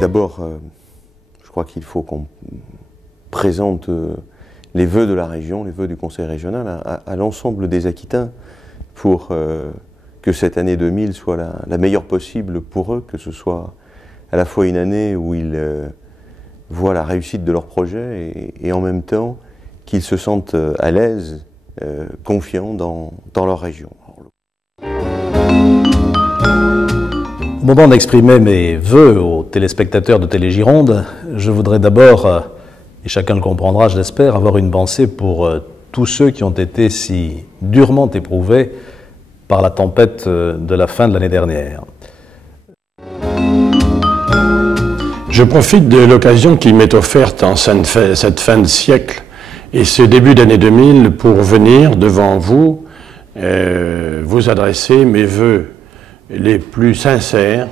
D'abord, je crois qu'il faut qu'on présente les vœux de la région, les vœux du Conseil régional à l'ensemble des Aquitains pour que cette année 2000 soit la meilleure possible pour eux, que ce soit à la fois une année où ils voient la réussite de leur projet et en même temps qu'ils se sentent à l'aise, confiants dans leur région. Au moment d'exprimer mes vœux aux téléspectateurs de Télégironde, je voudrais d'abord, et chacun le comprendra, je l'espère, avoir une pensée pour tous ceux qui ont été si durement éprouvés par la tempête de la fin de l'année dernière. Je profite de l'occasion qui m'est offerte en cette fin de siècle et ce début d'année 2000 pour venir devant vous, vous adresser mes vœux les plus sincères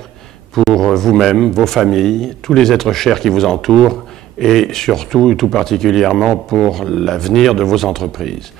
pour vous-même, vos familles, tous les êtres chers qui vous entourent et surtout, tout particulièrement pour l'avenir de vos entreprises.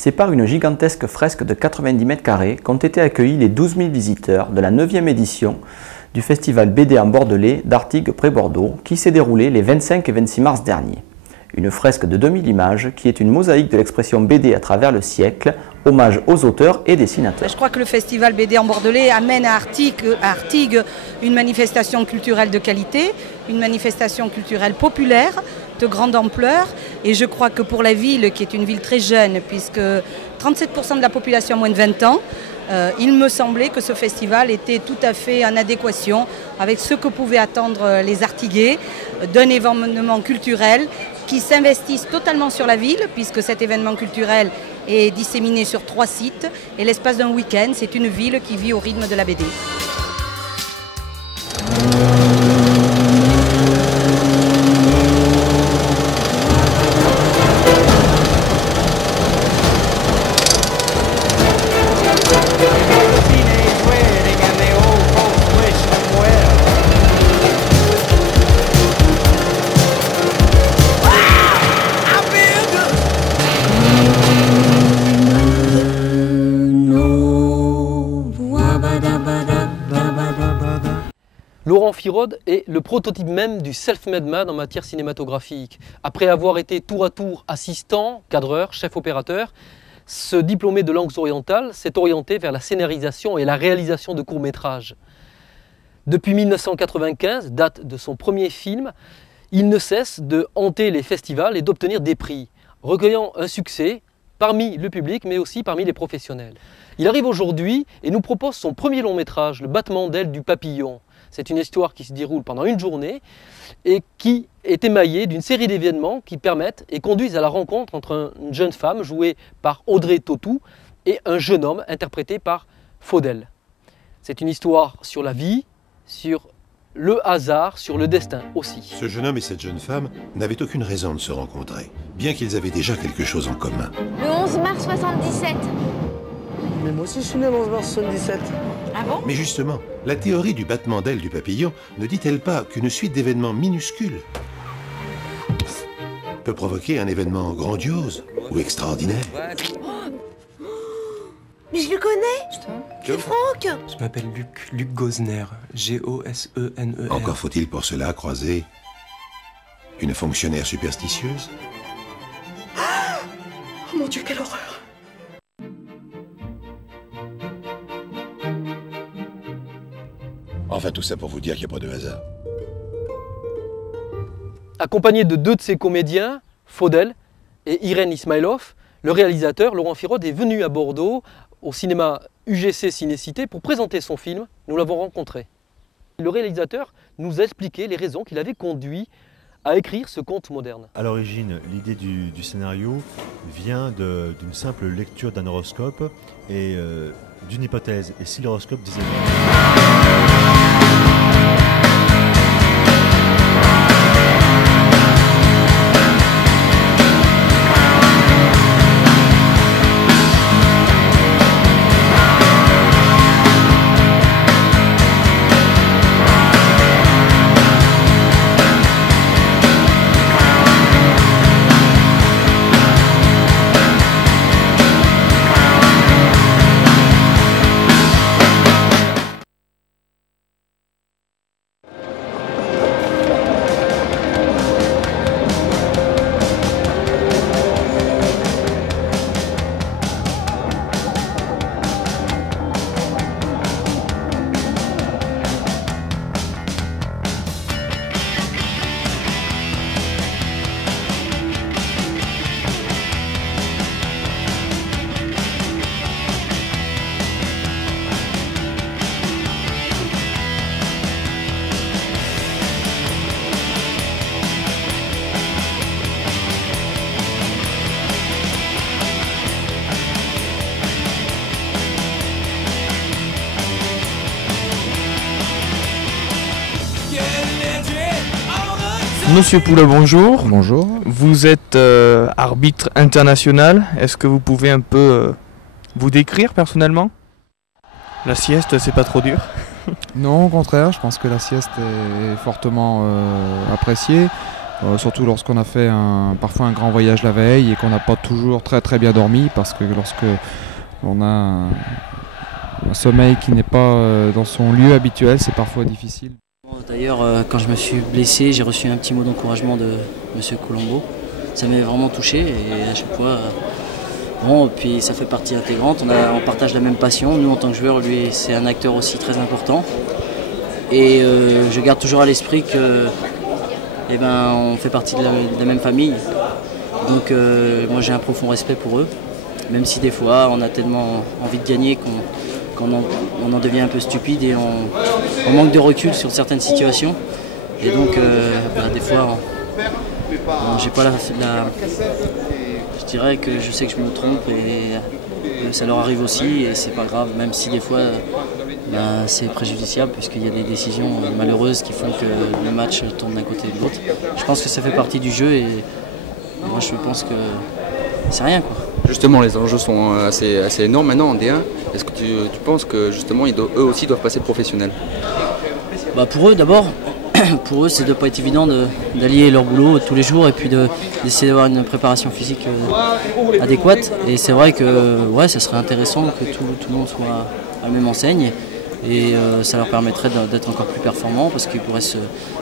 C'est par une gigantesque fresque de 90 mètres carrés qu'ont été accueillis les 12 000 visiteurs de la 9e édition du festival BD en Bordelais d'Artigues-près-Bordeaux qui s'est déroulé les 25 et 26 mars dernier. Une fresque de 2000 images qui est une mosaïque de l'expression BD à travers le siècle, hommage aux auteurs et dessinateurs. Je crois que le festival BD en Bordelais amène à Artigues une manifestation culturelle de qualité, une manifestation culturelle populaire, de grande ampleur, et je crois que pour la ville, qui est une ville très jeune, puisque 37% de la population a moins de 20 ans, il me semblait que ce festival était tout à fait en adéquation avec ce que pouvaient attendre les Artiguais d'un événement culturel qui s'investisse totalement sur la ville, puisque cet événement culturel est disséminé sur 3 sites, et l'espace d'un week-end, c'est une ville qui vit au rythme de la BD. Laurent Firode est le prototype même du self-made man en matière cinématographique. Après avoir été tour à tour assistant, cadreur, chef opérateur, ce diplômé de langues orientales s'est orienté vers la scénarisation et la réalisation de courts-métrages. Depuis 1995, date de son premier film, il ne cesse de hanter les festivals et d'obtenir des prix, recueillant un succès parmi le public mais aussi parmi les professionnels. Il arrive aujourd'hui et nous propose son premier long-métrage, Le battement d'ailes du papillon. C'est une histoire qui se déroule pendant une journée et qui est émaillée d'une série d'événements qui permettent et conduisent à la rencontre entre une jeune femme jouée par Audrey Tautou et un jeune homme interprété par Faudel. C'est une histoire sur la vie, sur le hasard sur le destin aussi. Ce jeune homme et cette jeune femme n'avaient aucune raison de se rencontrer, bien qu'ils avaient déjà quelque chose en commun. Le 11 mars 77. Mais moi aussi je suis né le 11 mars 77. Ah bon? Mais justement, la théorie du battement d'aile du papillon ne dit-elle pas qu'une suite d'événements minuscules peut provoquer un événement grandiose ou extraordinaire? Mais je le connais. C'est Franck. Je m'appelle Luc Gosner, G-O-S-E-N-E-R. Encore faut-il pour cela croiser une fonctionnaire superstitieuse? Oh mon Dieu, quelle horreur. Enfin, tout ça pour vous dire qu'il n'y a pas de hasard. Accompagné de deux de ses comédiens, Faudel et Irène Ismailov, le réalisateur Laurent Firod est venu à Bordeaux au cinéma UGC Cinécité pour présenter son film. Nous l'avons rencontré. Le réalisateur nous a expliqué les raisons qui l'avaient conduit à écrire ce conte moderne. À l'origine, l'idée du scénario vient d'une simple lecture d'un horoscope et d'une hypothèse. Et si l'horoscope disait... Monsieur Poula, bonjour. Bonjour. Vous êtes arbitre international. Est-ce que vous pouvez un peu vous décrire personnellement? La sieste, c'est pas trop dur? Non, au contraire, je pense que la sieste est fortement appréciée, surtout lorsqu'on a fait parfois un grand voyage la veille et qu'on n'a pas toujours très bien dormi, parce que lorsque on a un sommeil qui n'est pas dans son lieu habituel, c'est parfois difficile. D'ailleurs, quand je me suis blessé, j'ai reçu un petit mot d'encouragement de M. Colombo. Ça m'a vraiment touché et à chaque fois, bon, puis ça fait partie intégrante, on partage la même passion. Nous, en tant que joueurs, lui, c'est un acteur aussi très important. Et je garde toujours à l'esprit que, on fait partie de la même famille. Donc moi, j'ai un profond respect pour eux, même si des fois, on a tellement envie de gagner qu'on en devient un peu stupide et on manque de recul sur certaines situations. Et donc, des fois, j'ai pas je dirais que je sais que je me trompe et ça leur arrive aussi et c'est pas grave, même si des fois c'est préjudiciable puisqu'il y a des décisions malheureuses qui font que le match tourne d'un côté et de l'autre. Je pense que ça fait partie du jeu et moi je pense que c'est rien, quoi. Justement, les enjeux sont assez énormes maintenant en D1. Est-ce que tu penses que justement eux aussi doivent passer professionnels? Pour eux d'abord, pour eux, ça ne doit pas être évident d'allier leur boulot tous les jours et puis d'essayer d'avoir une préparation physique adéquate. Et c'est vrai que ça serait intéressant que tout le monde soit à la même enseigne et ça leur permettrait d'être encore plus performants parce qu'ils pourraient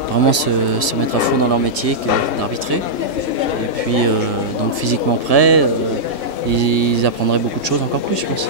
vraiment se mettre à fond dans leur métier d'arbitrer. Et puis, donc physiquement prêts, ils apprendraient beaucoup de choses encore plus, je pense.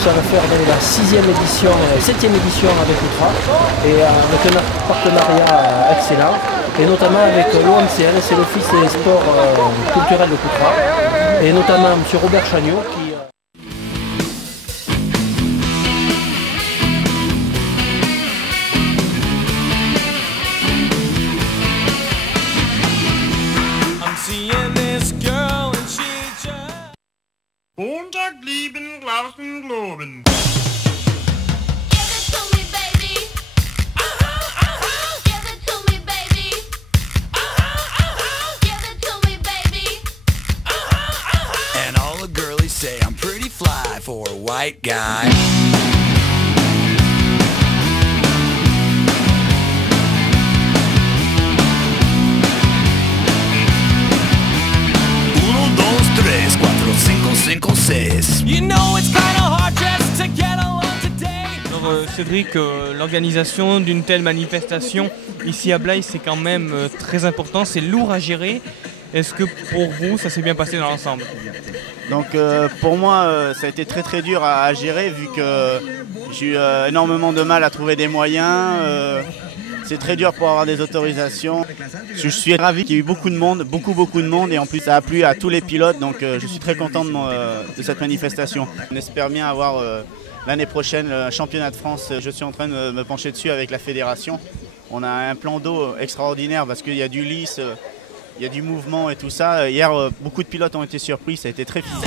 ça va faire donc, la 7e édition avec l'UTRA et avec un partenariat excellent et notamment avec l'OMCL, c'est l'Office des sports culturels de Coutras et notamment M. Robert Chagnot qui... And all the girlies say I'm pretty fly for a white guy. You know it's kinda hard just to get along today. Alors Cédric, l'organisation d'une telle manifestation ici à Blaye, c'est quand même très important, c'est lourd à gérer. Est-ce que pour vous, ça s'est bien passé dans l'ensemble? Donc pour moi, ça a été très dur à gérer vu que j'ai eu énormément de mal à trouver des moyens. C'est très dur pour avoir des autorisations. Je suis ravi qu'il y ait eu beaucoup de monde et en plus ça a plu à tous les pilotes, donc je suis très content de cette manifestation. On espère bien avoir l'année prochaine le championnat de France. Je suis en train de me pencher dessus avec la fédération. On a un plan d'eau extraordinaire parce qu'il y a du lisse, il y a du mouvement et tout ça. Hier, beaucoup de pilotes ont été surpris, ça a été très physique.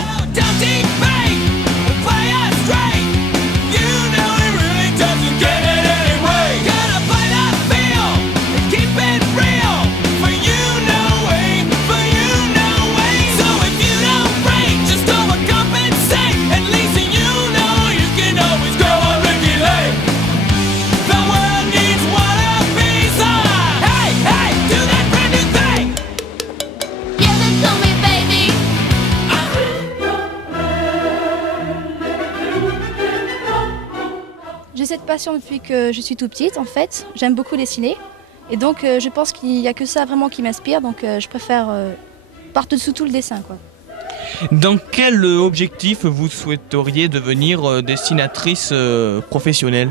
J'ai cette passion depuis que je suis tout petite en fait, j'aime beaucoup dessiner et donc je pense qu'il n'y a que ça vraiment qui m'inspire, donc je préfère par-dessous tout le dessin, quoi. Dans quel objectif vous souhaiteriez devenir dessinatrice professionnelle?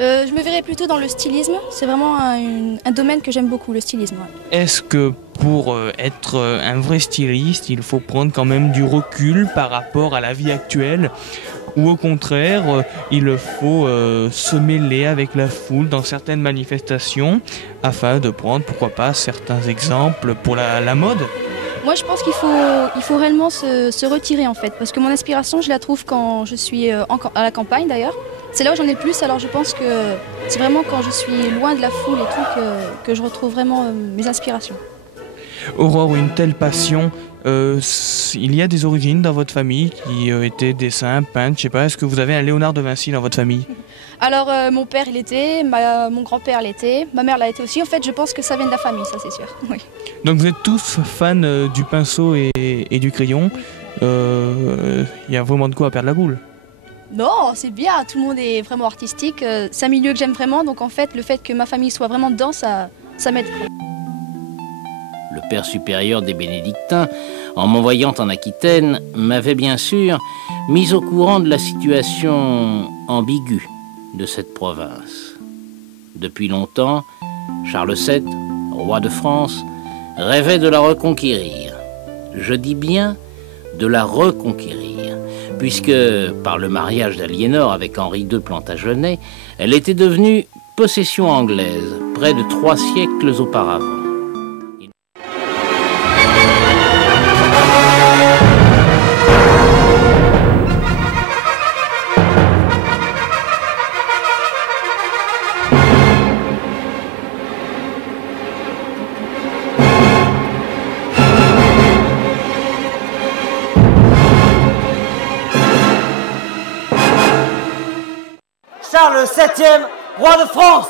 Je me verrais plutôt dans le stylisme, c'est vraiment un domaine que j'aime beaucoup, le stylisme. Ouais. Est-ce que pour être un vrai styliste, il faut prendre quand même du recul par rapport à la vie actuelle? Ou au contraire, il faut se mêler avec la foule dans certaines manifestations afin de prendre, pourquoi pas, certains exemples pour la mode? Moi je pense qu'il faut réellement se retirer en fait, parce que mon inspiration je la trouve quand je suis à la campagne d'ailleurs. C'est là où j'en ai le plus, alors je pense que c'est vraiment quand je suis loin de la foule et tout que je retrouve vraiment mes inspirations. Aurore, une telle passion, il y a des origines dans votre famille qui étaient dessins, peintres, je sais pas, est-ce que vous avez un Léonard de Vinci dans votre famille? Alors mon père il était, mon grand-père l'était, ma mère l'a été aussi, en fait je pense que ça vient de la famille, ça c'est sûr. Oui. Donc vous êtes tous fans du pinceau et du crayon, il y a vraiment de quoi perdre la boule? Non, c'est bien, tout le monde est vraiment artistique, c'est un milieu que j'aime vraiment, donc en fait le fait que ma famille soit vraiment dedans, ça m'aide. Le père supérieur des bénédictins, en m'envoyant en Aquitaine, m'avait bien sûr mis au courant de la situation ambiguë de cette province. Depuis longtemps, Charles VII, roi de France, rêvait de la reconquérir. Je dis bien de la reconquérir, puisque, par le mariage d'Aliénor avec Henri II Plantagenet, elle était devenue possession anglaise, près de 3 siècles auparavant. Charles VII, roi de France.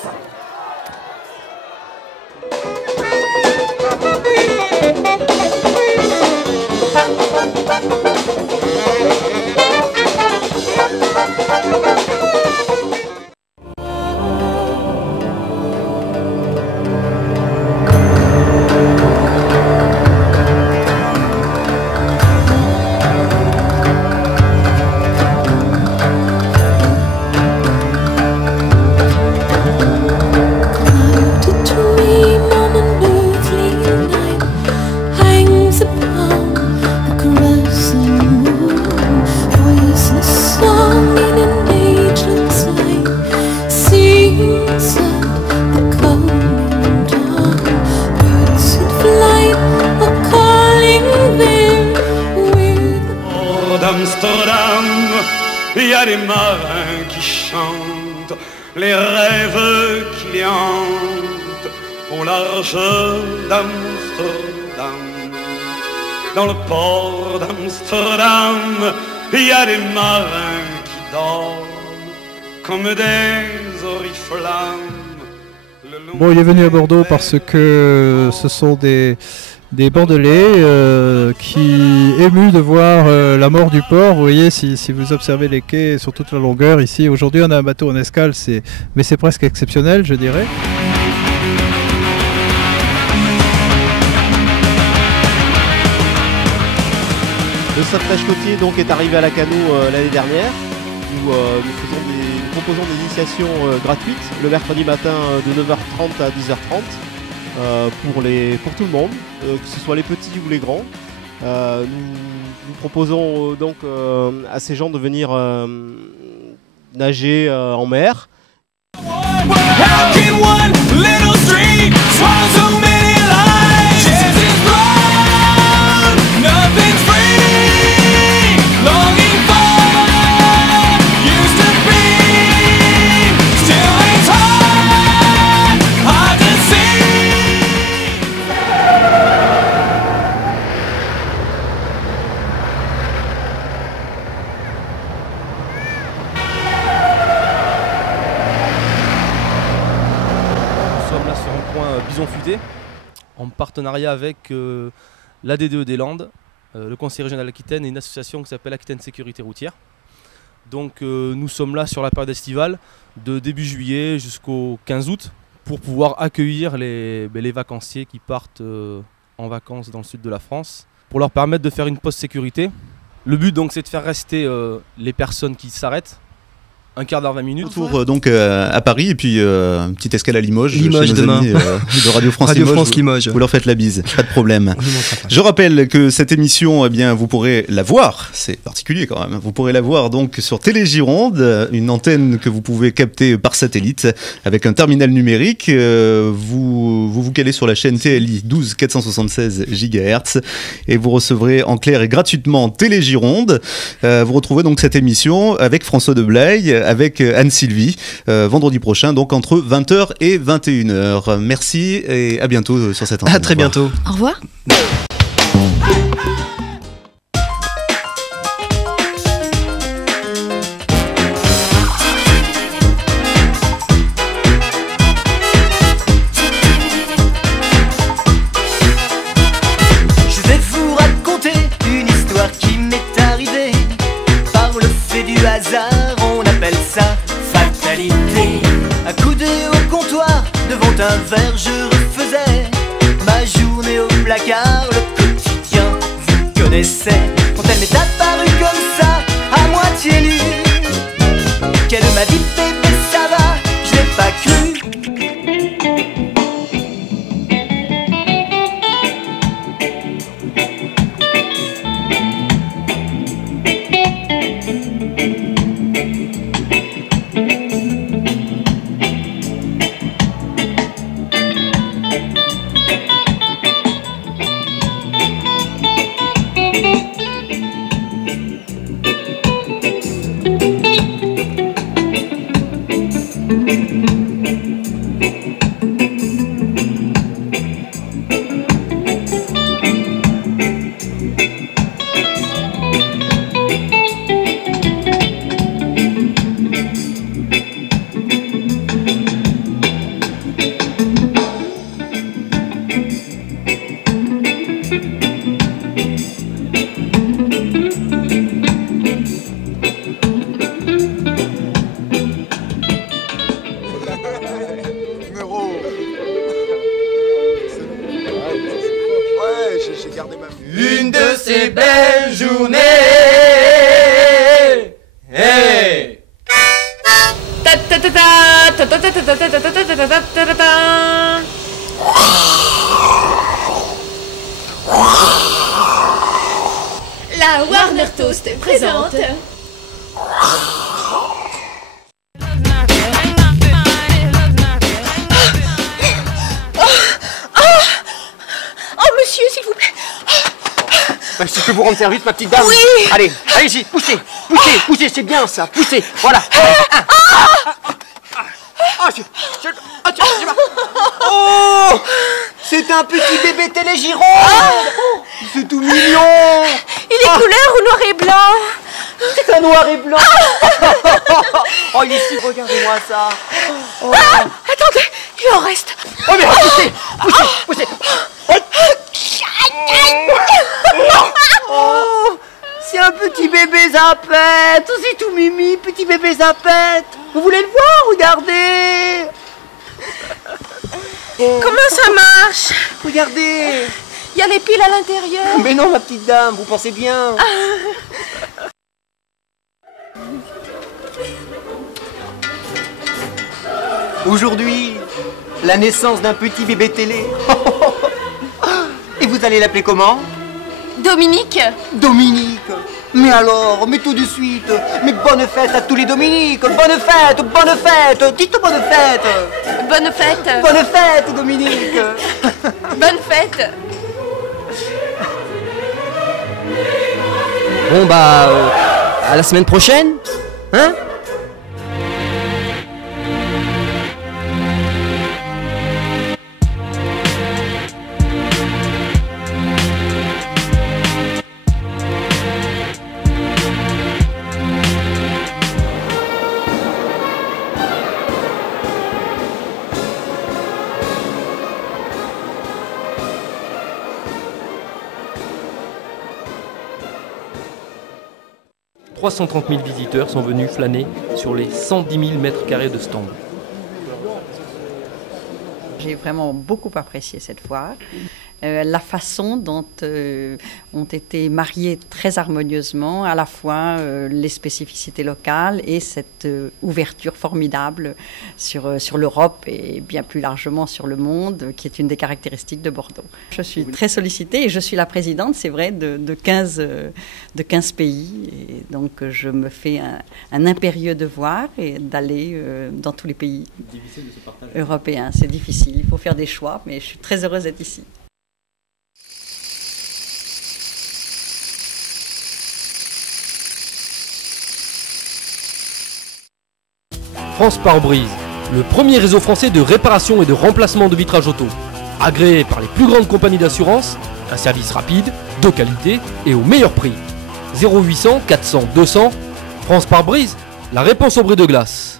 Il y a des marins qui chantent les rêves qui les hantent au large d'Amsterdam. Dans le port d'Amsterdam, il y a des marins qui dorment comme des oriflammes. Bon, il est venu à Bordeaux parce que ce sont des Bordelais qui, émus de voir la mort du port, vous voyez, si vous observez les quais sur toute la longueur ici, aujourd'hui on a un bateau en escale, mais c'est presque exceptionnel, je dirais. Le sauvetage côtier donc est arrivé à Lacanau l'année dernière, où nous proposons des initiations gratuites le mercredi matin de 9h30 à 10h30 pour tout le monde, que ce soit les petits ou les grands. Nous proposons donc à ces gens de venir nager en mer. Bison Futé, en partenariat avec l'AD2 des Landes, le Conseil régional d'Aquitaine et une association qui s'appelle Aquitaine Sécurité Routière. Donc nous sommes là sur la période estivale de début juillet jusqu'au 15 août pour pouvoir accueillir les vacanciers qui partent en vacances dans le sud de la France, pour leur permettre de faire une pause sécurité. Le but donc c'est de faire rester les personnes qui s'arrêtent. Un quart d'heure, 20 minutes. Retour donc à Paris et puis une petite escale à Limoges, Limoges chez nos demain. amis de Radio France, Radio Limoges. France Limoges. Vous leur faites la bise, pas de problème. Je rappelle que cette émission, eh bien, vous pourrez la voir, c'est particulier quand même, vous pourrez la voir donc sur Télégironde, une antenne que vous pouvez capter par satellite avec un terminal numérique. Vous calez sur la chaîne TLI 12 476 GHz et vous recevrez en clair et gratuitement Télégironde. Vous retrouvez donc cette émission avec François Deblaye, avec Anne-Sylvie, vendredi prochain, donc entre 20h et 21h. Merci et à bientôt sur cette antenne. À très bientôt. Au revoir. Je vais vous raconter une histoire qui m'est arrivée par le fait du hasard. On appelle ça fatalité. Accoudé au comptoir, devant un verre, je refaisais ma journée au placard. Le quotidien, vous connaissez. Quand elle m'est apparue comme ça, à moitié nue, qu'elle m'a dit bébé ça va, je l'ai pas cru. Une de ces belles journées. Hey. La Warner Toast présente. Oh monsieur, s'il vous plaît. Je peux vous rendre service, ma petite dame? Oui. Allez, allez-y, poussez, c'est bien ça, poussez, voilà. Oh, c'est un petit bébé télégirone. C'est tout mignon. Il est couleur ou noir et blanc? C'est un noir et blanc. Oh, il est si, regardez-moi ça. Oh. Attendez, il en reste. Oh, mais poussez. Oh, c'est un petit bébé zapette. Oh, c'est tout mimi, petit bébé zapette. Vous voulez le voir? Regardez. Comment ça marche? Regardez. Il y a les piles à l'intérieur. Mais non, ma petite dame, vous pensez bien. Aujourd'hui, la naissance d'un petit bébé télé. Et vous allez l'appeler comment? Dominique. Dominique. Mais alors, mais tout de suite. Mais bonne fête à tous les Dominiques. Bonne fête. Dites bonne fête. Bonne fête. Bonne fête, Dominique. Bonne fête. Bon bah, à la semaine prochaine, hein? « 330 000 visiteurs sont venus flâner sur les 110 000 mètres carrés de stand. J'ai vraiment beaucoup apprécié cette foire. La façon dont ont été mariées très harmonieusement à la fois les spécificités locales et cette ouverture formidable sur l'Europe et bien plus largement sur le monde, qui est une des caractéristiques de Bordeaux. Je suis très sollicitée et je suis la présidente, c'est vrai, de 15 pays. Et donc je me fais un impérieux devoir et d'aller dans tous les pays européens. C'est difficile, il faut faire des choix, mais je suis très heureuse d'être ici. France Pare-Brise, le premier réseau français de réparation et de remplacement de vitrage auto. Agréé par les plus grandes compagnies d'assurance, un service rapide, de qualité et au meilleur prix. 0800 400 200, France Pare-Brise, la réponse au bris de glace.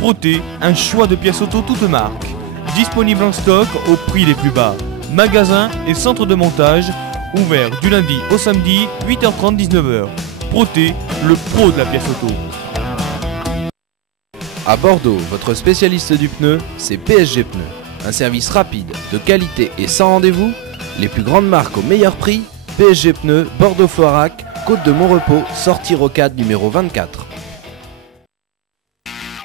Proté, un choix de pièces auto toutes marques. Disponible en stock au prix les plus bas. Magasin et centre de montage, ouvert du lundi au samedi, 8h30-19h. Proté, le pro de la pièce auto. À Bordeaux, votre spécialiste du pneu, c'est PSG Pneus. Un service rapide, de qualité et sans rendez-vous. Les plus grandes marques au meilleur prix. PSG Pneus, Bordeaux-Floirac, Côte de Montrepos, sortie Rocade numéro 24.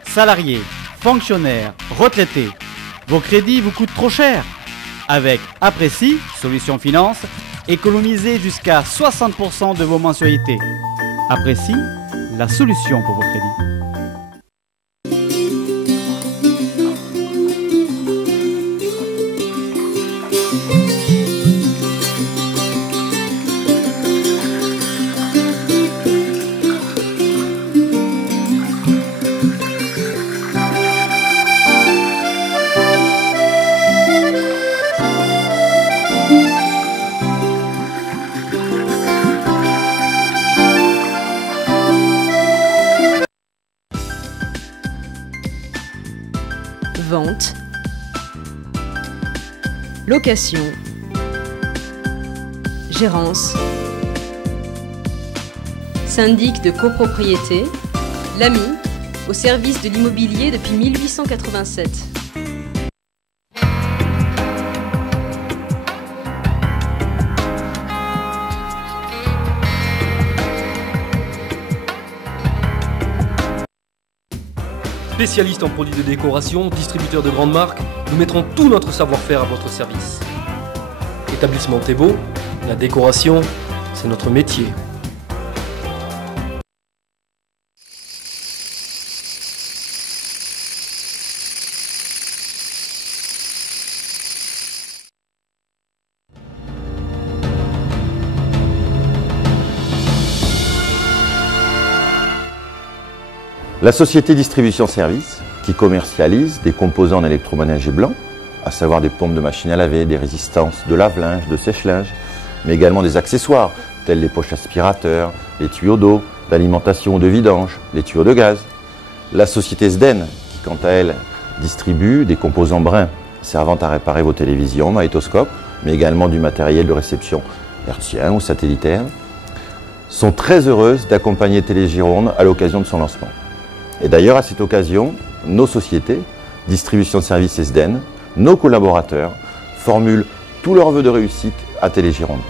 Salariés, fonctionnaires, retraités, vos crédits vous coûtent trop cher. Avec Apprécie, Solution Finance, économisez jusqu'à 60% de vos mensualités. Apprécie, la solution pour vos crédits. Vente, location, gérance, syndic de copropriété, l'AMI, au service de l'immobilier depuis 1887. Spécialiste en produits de décoration, distributeur de grandes marques, nous mettrons tout notre savoir-faire à votre service. Établissement Thébault, la décoration, c'est notre métier. La société Distribution Service, qui commercialise des composants en électroménager blanc, à savoir des pompes de machine à laver, des résistances de lave-linge, de sèche-linge, mais également des accessoires, tels les poches aspirateurs, les tuyaux d'eau, d'alimentation ou de vidange, les tuyaux de gaz. La société SDEN, qui quant à elle distribue des composants bruns servant à réparer vos télévisions, magnétoscopes, mais également du matériel de réception hertzien ou satellitaire, sont très heureuses d'accompagner Télégironde à l'occasion de son lancement. Et d'ailleurs, à cette occasion, nos sociétés, Distribution Service et SDEN, nos collaborateurs, formulent tous leurs vœux de réussite à Télégironde.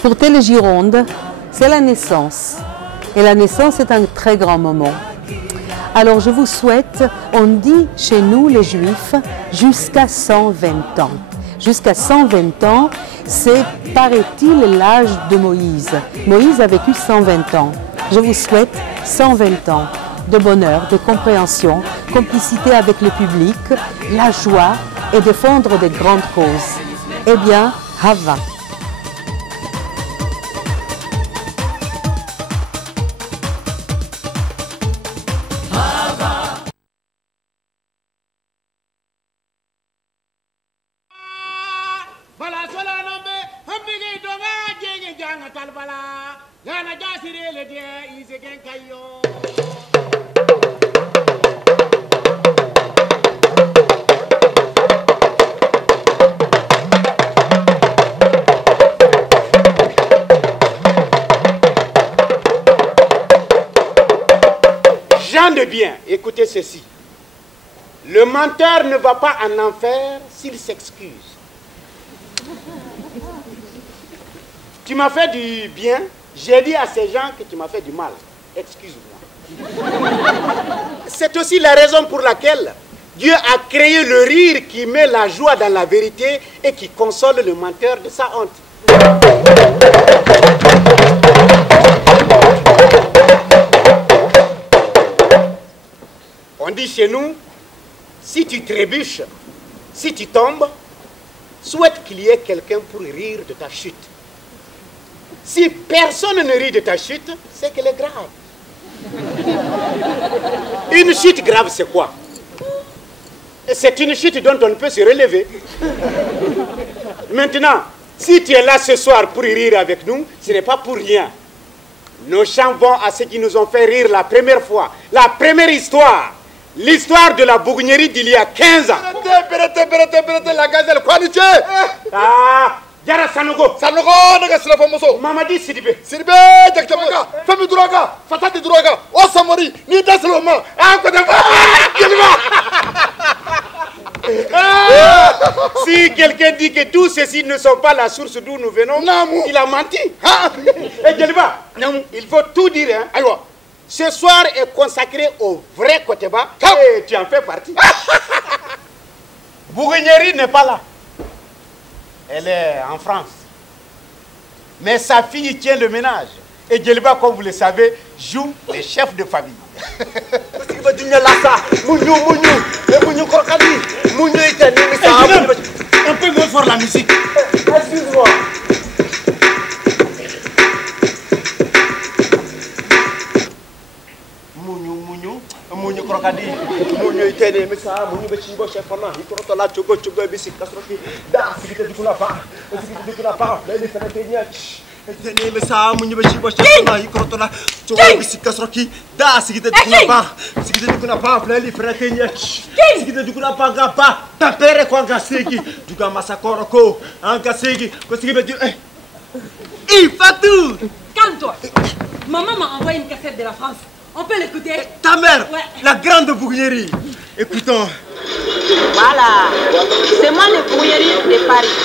Pour Télégironde, c'est la naissance. Et la naissance est un très grand moment. Alors je vous souhaite, on dit chez nous les Juifs, jusqu'à 120 ans. Jusqu'à 120 ans, c'est, paraît-il, l'âge de Moïse. Moïse a vécu 120 ans. Je vous souhaite 120 ans de bonheur, de compréhension, complicité avec le public, la joie et défendre des grandes causes. Eh bien, Hava. Gens de bien, écoutez ceci. Le menteur ne va pas en enfer s'il s'excuse. Tu m'as fait du bien, j'ai dit à ces gens que tu m'as fait du mal. Excuse-moi. C'est aussi la raison pour laquelle Dieu a créé le rire qui met la joie dans la vérité et qui console le menteur de sa honte. On dit chez nous, si tu trébuches, si tu tombes, souhaite qu'il y ait quelqu'un pour rire de ta chute. Si personne ne rit de ta chute, c'est qu'elle est grave. Une chute grave, c'est quoi? C'est une chute dont on ne peut se relever. Maintenant, si tu es là ce soir pour rire avec nous, ce n'est pas pour rien. Nos chants vont à ceux qui nous ont fait rire la première fois, la première histoire. L'histoire de la bougnerie d'il y a 15 ans. La gazelle, quoi du Ah, Yara Sanogo. Sanogo, naga sila famoso. Mamadi Sidibé. Sidibé, Jaktamaka. Femi Duraga. Fatati Duraga. Osamori. Ni Dasloma. Ah, si quelqu'un dit que tous ceci ne sont pas la source d'où nous venons, il a menti. Et Djeliba, il faut tout dire. Hein. Alors, ce soir est consacré au vrai Koteba et tu en fais partie. Bougnerie n'est pas là. Elle est en France. Mais sa fille tient le ménage. Et Djeliba, comme vous le savez, joue les chefs de famille. Un peu moins fort la musique. Excuse-moi. Munyu krokadi, munyu itene misa, munyu bechibo chefana, ikroto la chogo chogo bisi kasroki, da sikite dikuna pa, leli fana tenya. Itene misa, munyu bechibo chefana, ikroto la chogo bisi kasroki, da sikite dikuna pa, leli fana tenya. Sikite dikuna pa ngapa, tapere kwa ngasegi, juga masakoro ko, angasegi, ko sikite du Fatou! Calme-toi. Maman m'a envoyé une cassette de la France. On peut l'écouter? Ta mère, ouais. La grande bougnerie. Écoutons. Voilà. C'est moi le bougnerie de Paris.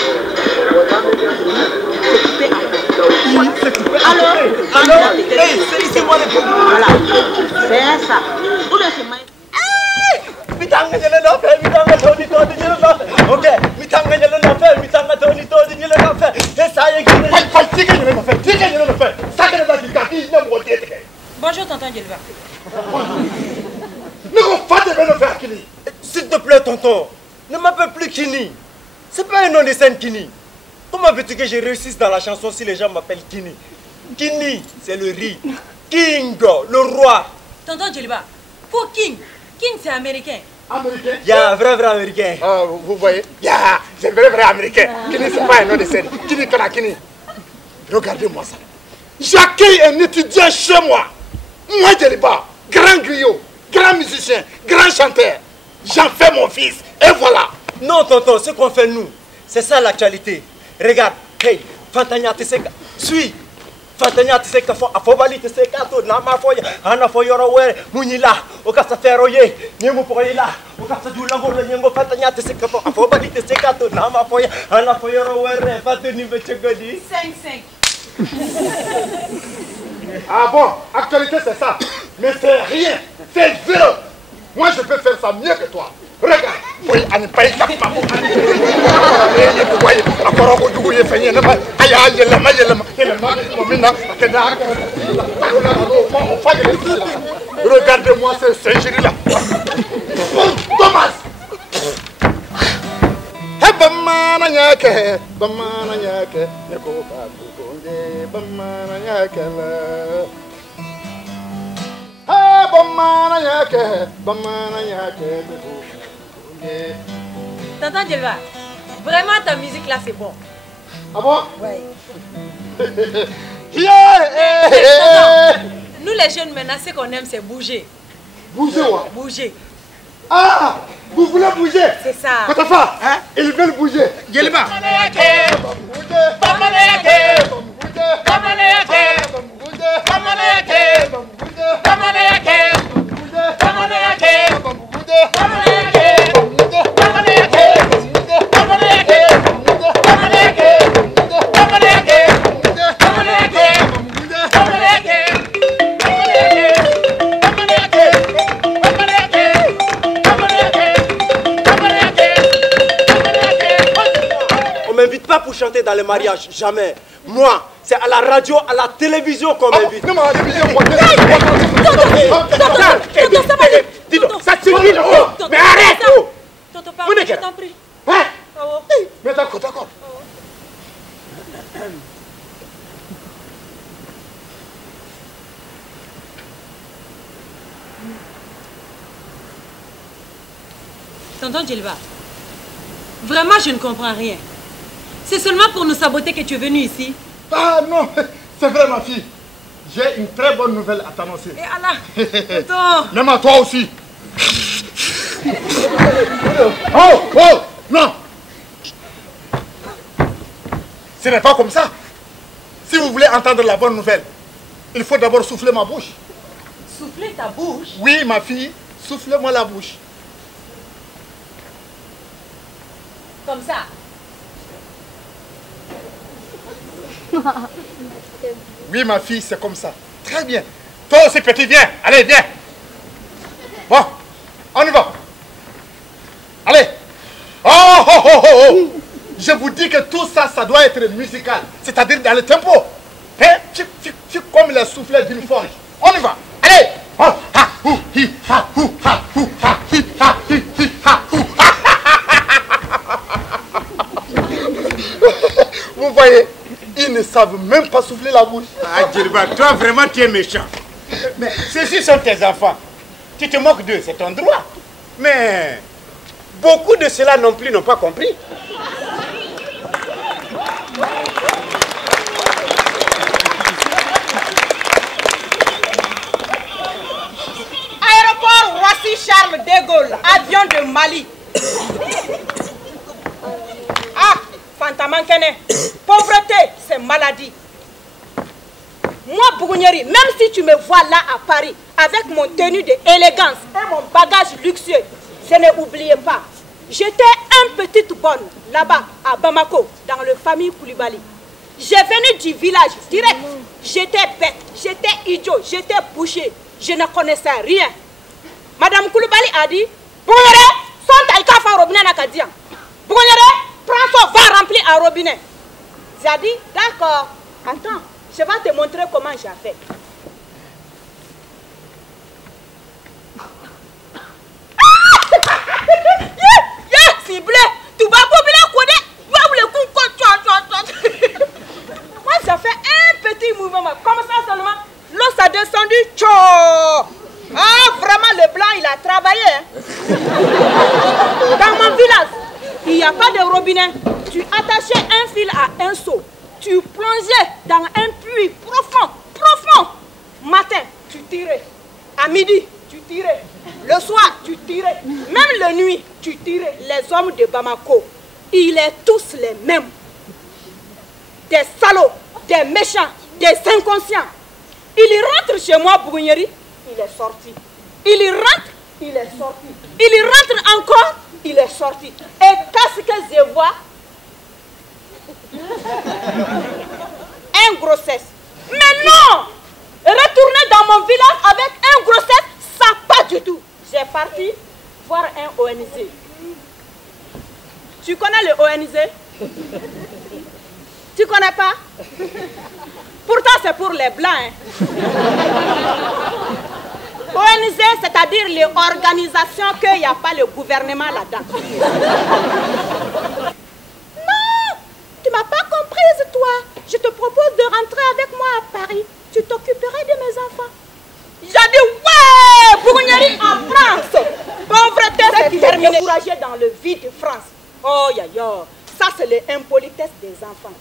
C'est coupé en fait. Oui, c'est coupé. Alors, c'est moi le bougnerie. Voilà. C'est ça. Où le chemin? Ok, bonjour, tonton Djelva. Ne pas de me faire qu'il est. C'est te plaît, tonton, ne m'appelle plus Kini. C'est pas un nom de scène, Kini. Comment veux-tu que je réussisse dans la chanson si les gens m'appellent Kini? Kini, c'est le riz. King, le roi. Tonton Djeliba, pour King. King, c'est américain. Américain? Il y a un vrai américain. Ah, vous voyez? C'est vrai américain. Kini, c'est pas un nom de scène. Kini, Kini. Regardez-moi ça. J'accueille un étudiant chez moi. Moi, Djeliba, grand griot, grand musicien, grand chanteur. J'en fais mon fils. Et voilà. Non, tonton, ce qu'on fait nous, c'est ça l'actualité. Regarde, hey, Fantania Teseka, suis. Fantania Teseka, Afobali Teseka, Nama Foya, Anna Foyora, Munila, Ocasaferoye, Nemo Poyla, Ocasadulango, Nemo Fantania Teseka, Afobali Teseka, Nama Foya, Anna Foyora, Fatani Vechegodi. 5-5. Ah bon, actualité c'est ça. Mais c'est rien, c'est zéro. Moi je peux faire ça mieux que toi. Regarde, oui, on n'est pas exactement. Regardez-moi ce singerie là. Thomas. Tonton Djeliba, vraiment ta musique là c'est bon. Ah bon? Ouais. Yeah! Nous les jeunes maintenant, ce qu'on aime c'est bouger. Bouger ouais. Bouger. Ah! Vous voulez bouger? C'est ça. Kotafa, hein? Ils veulent bouger. Djeliba. On m'invite pas pour chanter dans les mariages, jamais. Moi, c'est à la radio, à la télévision qu'on m'invite. Non, mais à la télévision, ça suffit, mais arrête! Tonton, pardon, je t'en prie. Hein? Mais d'accord, d'accord. Tonton Djeliba, vraiment je ne comprends rien. C'est seulement pour nous saboter que tu es venu ici? Ah non, c'est vrai ma fille. J'ai une très bonne nouvelle à t'annoncer. Et Allah, tonton. Même à toi aussi. Oh, oh, non. Ce n'est pas comme ça. Si vous voulez entendre la bonne nouvelle, il faut d'abord souffler ma bouche. Souffler ta bouche? Oui, ma fille, soufflez-moi la bouche. Comme ça. Oui, ma fille, c'est comme ça. Très bien. Toi aussi, petit, viens. Allez, viens. Bon, on y va. Allez. Oh, oh, oh, oh, oh. Je vous dis que tout ça, ça doit être musical. C'est-à-dire dans le tempo. Hein? Comme les soufflets d'une forge. On y va. Allez. Oh, ha, hou, hi, ha, hou, ha, hou, ha, hi, ha, hi, hi, ha, hou. Vous voyez, ils ne savent même pas souffler la bouche. Ah, Djeliba, toi vraiment tu es méchant. Mais ceux-ci sont tes enfants. Tu te moques d'eux, c'est ton droit. Mais beaucoup de ceux-là non plus n'ont pas compris. Aéroport Roissy-Charles de Gaulle, avion de Mali. Ah, Fantamankene, pauvreté, c'est maladie. Moi, Bougounieri, même si tu me vois là à Paris, avec mon tenue d'élégance et mon bagage luxueux, je n'ai oublié pas. J'étais un petite bonne là-bas, à Bamako, dans le famille Koulibaly. J'ai venu du village direct. J'étais bête, j'étais idiot, j'étais bouché. Je ne connaissais rien. Madame Koulibaly a dit, Bougounieri, son taïka fa robinet n'a qu'à dire. Bougounieri, prends son va remplir un robinet. J'ai dit, d'accord, attends, je vais te montrer comment j'ai fait. as travaillé. Hein? Dans mon village, il n'y a pas de robinet. Tu attachais un fil à un seau. Tu plongeais dans un puits profond, profond. Matin, tu tirais. À midi, tu tirais. Le soir, tu tirais. Même la nuit, tu tirais. Les hommes de Bamako, ils sont tous les mêmes. Des salauds, des méchants, des inconscients. Il rentre chez moi, Bougneri, il est sorti. Il rentre, il est sorti. Il rentre encore, il est sorti. Et qu'est-ce que je vois? Un grossesse. Mais non! Retourner dans mon village avec un grossesse, ça pas du tout. J'ai parti voir un ONG. Tu connais le ONG? Tu connais pas? Pourtant c'est pour les blancs. Hein. ONG, c'est-à-dire les organisations qu'il n'y a pas le gouvernement là-dedans. Non, tu m'as pas comprise toi. Je te propose de rentrer avec moi à Paris. Tu t'occuperais de mes enfants. J'ai dit ouais, Bougneri en France. Pauvreté, c'est terminé. Découragé dans le vide de France. Oh ya ya, ça c'est l'impolitesse des enfants.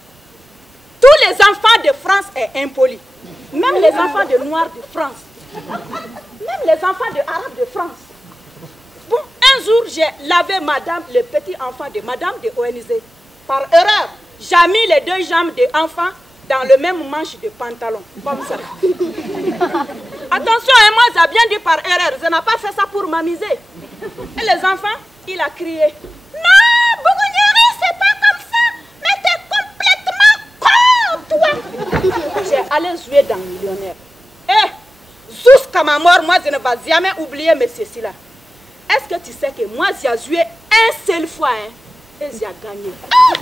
Tous les enfants de France sont impolis. Même les enfants de Noirs de France. Même les enfants de Arabes de France. Bon, un jour, j'ai lavé madame, le petit enfant de madame de ONG. Par erreur, j'ai mis les deux jambes de l'enfant dans le même manche de pantalon. Comme ça. Attention, moi, j'ai bien dit par erreur. Je n'ai pas fait ça pour m'amuser. Et les enfants, il a crié. Non, Bougneri, c'est pas comme ça. Mais t'es complètement con, toi. J'ai allé jouer dans Millionnaire. Eh, jusqu'à ma mort, moi, je ne vais jamais oublier M. Silla. Est-ce que tu sais que moi, j'ai joué un seul fois, hein, et j'ai gagné. Ah!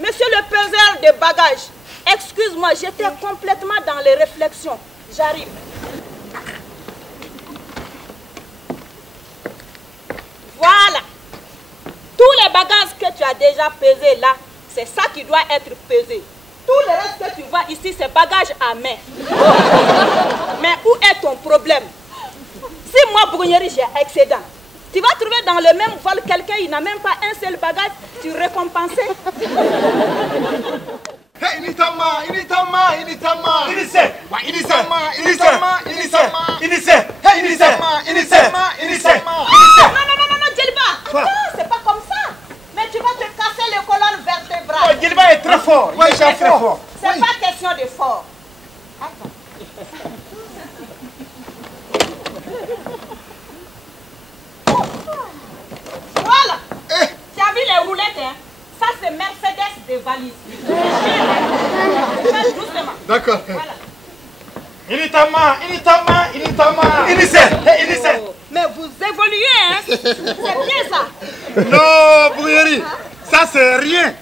Monsieur le peseur de bagages, excuse-moi, j'étais complètement dans les réflexions. J'arrive. Voilà. Tous les bagages que tu as déjà pesés là, c'est ça qui doit être pesé. Tout le reste que tu vois ici, c'est bagages à main. Mais où est ton problème? Si moi, Bougneri, j'ai excédent, tu vas trouver dans le même vol quelqu'un, il n'a même pas un seul bagage, tu récompenses. Hey, Initama, Initama, Initama. Inissé. Initama, Initama, Initama. Inissé. Hey, Initama, Initama, Initama. Non, Djelba. Attends, c'est pas comme ça. Mais tu vas te casser les colonnes vertébrales. Oh, Djelba est très fort. Oui, il est très fort. C'est pas question de fort. Attends. Voilà. Tu as vu les roulettes, hein? Ça, c'est Mercedes des valises. Fais doucement. D'accord. Voilà. Initama, Initama, Initama. Inissé. Hey, Inissé. Mais vous évoluez, hein? C'est bien ça. Non, Bougneri, ça c'est rien.